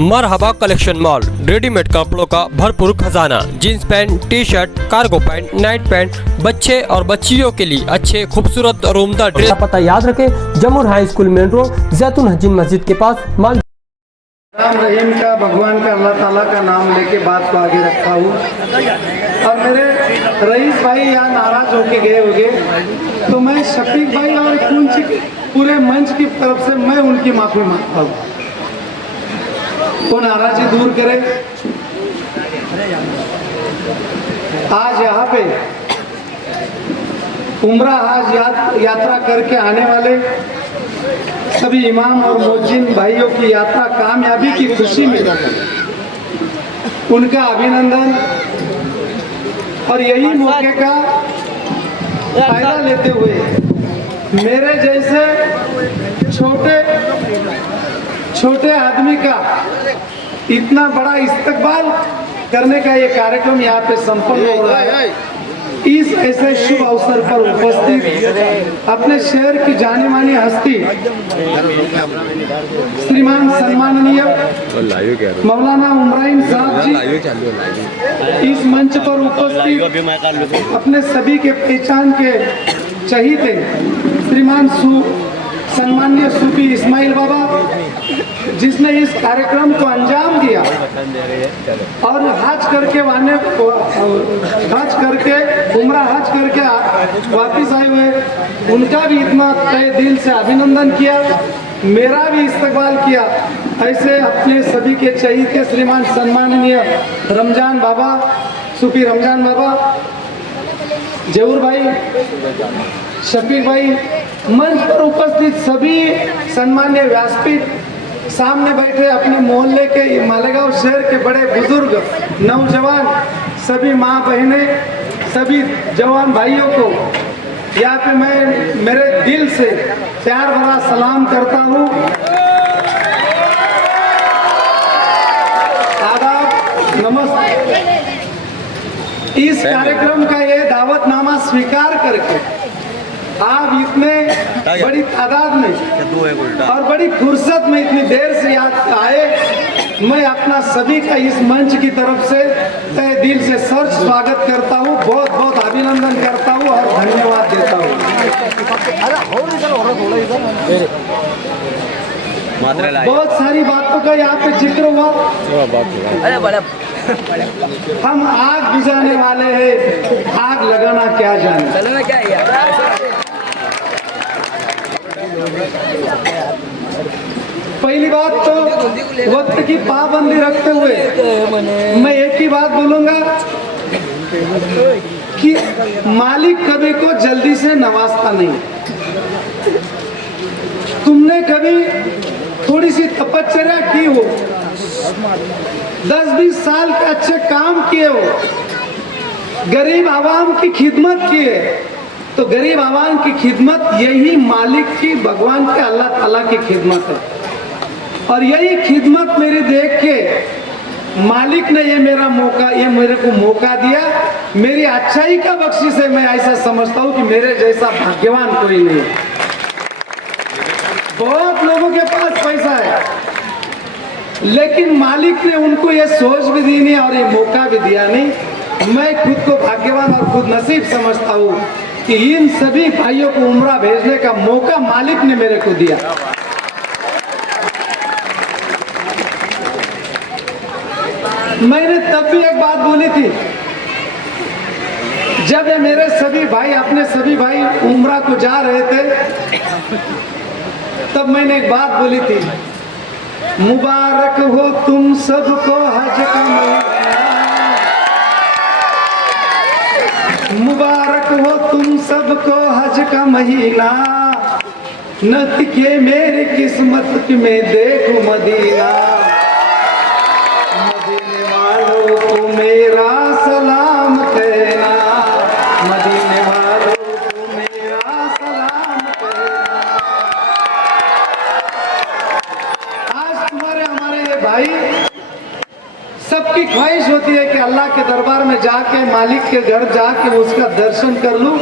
मरहबा collection mall, readymade कपड़ों का भरपूर खजाना, jeans pant, T shirt, cargo pant, night pant, बच्चे और बच्चियों के लिए अच्छे खूबसूरत और उम्दा ड्रेस। पता याद रखें, जमुर हाई स्कूल मेन रोड, जैतून हजीन मस्जिद के पास माल। राम रहीम का, भगवान का, अल्लाह ताला का नाम लेके बात को आगे रखता हूँ। और मेरे रईस भाई यहाँ नाराज होके गए होंगे, तो मैं शफीक भाई और कुंज पूरे मंच की तरफ से मैं उनकी माफी मांगता हूँ। वो नाराजी दूर करे। आज यहाँ पे उम्रा हज यात्रा करके आने वाले सभी इमाम और मुअज्जिन भाइयों की यात्रा कामयाबी की खुशी में उनका अभिनंदन, और यही मौके का फायदा लेते हुए मेरे जैसे छोटे आदमी का इतना बड़ा इस्तकबाल करने का ये कार्यक्रम यहाँ पे संपन्न हो रहा है। इस ऐसे शुभ अवसर पर उपस्थित अपने शहर की जानी मानी हस्ती श्रीमान सम्माननीय मौलाना उमराइन साहब जी इस मंच पर उपस्थित अपने सभी के पहचान के चहीते श्रीमान सम्माननीय सूफी इस्माइल बाबा, जिसने इस कार्यक्रम को अंजाम दिया और हज करके उम्रा हज करके वापिस आए हुए, उनका भी इतना तहे दिल से अभिनंदन किया, मेरा भी इस्तकबाल किया। ऐसे अपने सभी के चहीते श्रीमान सम्माननीय रमजान बाबा, सूफी रमजान बाबा, जहूर भाई, शफीक भाई, मंच पर उपस्थित सभी सम्मान्य व्यासपीठ, सामने बैठे अपने मोहल्ले के मालेगांव शहर के बड़े बुजुर्ग, नौजवान, सभी माँ बहनें, सभी जवान भाइयों को यहाँ पे मैं मेरे दिल से प्यार भरा सलाम करता हूँ। आदाब, नमस्ते। इस कार्यक्रम का ये दावतनामा स्वीकार करके आप इतने बड़ी तादाद में और बड़ी फुर्सत में इतनी देर से यहाँ आए, मैं अपना सभी का इस मंच की तरफ से तहे दिल से सर स्वागत करता हूँ, बहुत बहुत अभिनंदन करता हूँ और धन्यवाद देता हूँ। बहुत सारी बातों का यहाँ पे जिक्र हुआ। हम आग बुझाने वाले हैं, आग लगाना क्या जाने। पहली बात तो वक्त की पाबंदी रखते हुए मैं एक ही बात बोलूंगा कि मालिक कभी को जल्दी से नवाजता नहीं। तुमने कभी थोड़ी सी तपश्चर्या की हो, 10-20 साल के अच्छे काम किए हो, गरीब आवाम की खिदमत की है, तो गरीब आवाम की खिदमत यही मालिक की, भगवान के, अल्लाह ताला की खिदमत है। और यही खिदमत मेरी देख के मालिक ने ये मेरे को मौका दिया, मेरी अच्छाई का बख्शिश है। मैं ऐसा समझता हूँ कि मेरे जैसा भाग्यवान कोई नहीं। बहुत लोगों के पास पैसा है, लेकिन मालिक ने उनको ये सोच भी दी नहीं और ये मौका भी दिया नहीं। मैं खुद को भाग्यवान और खुद नसीब समझता हूँ कि इन सभी भाइयों को उम्रा भेजने का मौका मालिक ने मेरे को दिया। मैंने तब भी एक बात बोली थी, जब ये मेरे सभी भाई, अपने सभी भाई उम्रा को जा रहे थे, तब मैंने एक बात बोली थी, मुबारक हो तुम सबको हज का महीना, मुबारक हो तुम सबको हज का महीना, नत के मेरे किस्मत में देखो मदीना, मदीने वालों को मेरा सलाम कहना, मदीने वालों को मेरा सलाम कहना। आज तुम्हारे हमारे ये भाई सबकी ख्वाहिश होती है कि अल्लाह के दरबार में जाके, मालिक के घर जाके उसका दर्शन कर लूं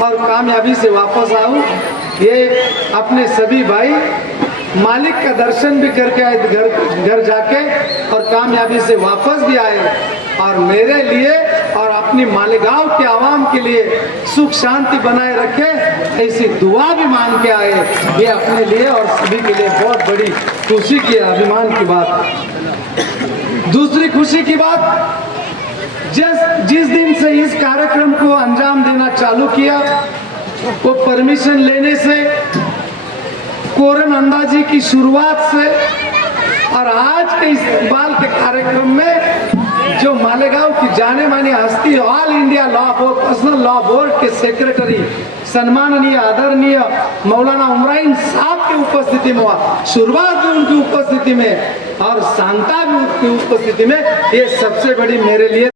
और कामयाबी से वापस आऊं। ये अपने सभी भाई मालिक का दर्शन भी करके आए घर जाके, और कामयाबी से वापस भी आए, और मेरे लिए और अपनी मालेगांव के आवाम के लिए सुख शांति बनाए रखे, ऐसी दुआ भी मांग के आए। ये अपने लिए और सभी के लिए बहुत बड़ी खुशी की, अभिमान की बात। दूसरी खुशी की बात, जिस दिन से इस कार्यक्रम को अंजाम देना चालू किया, वो परमिशन लेने से, कोरन अंदाजी की शुरुआत से, और आज के इस्तकबाल के कार्यक्रम में जो मालेगांव की जाने मानी हस्ती, all India law board, personal law board के सेक्रेटरी सम्माननीय आदरणीय मौलाना उमराइन साहब की उपस्थिति में हुआ, शुरुआत भी उनकी उपस्थिति में और सांता भी उनकी उपस्थिति में, ये सबसे बड़ी मेरे लिए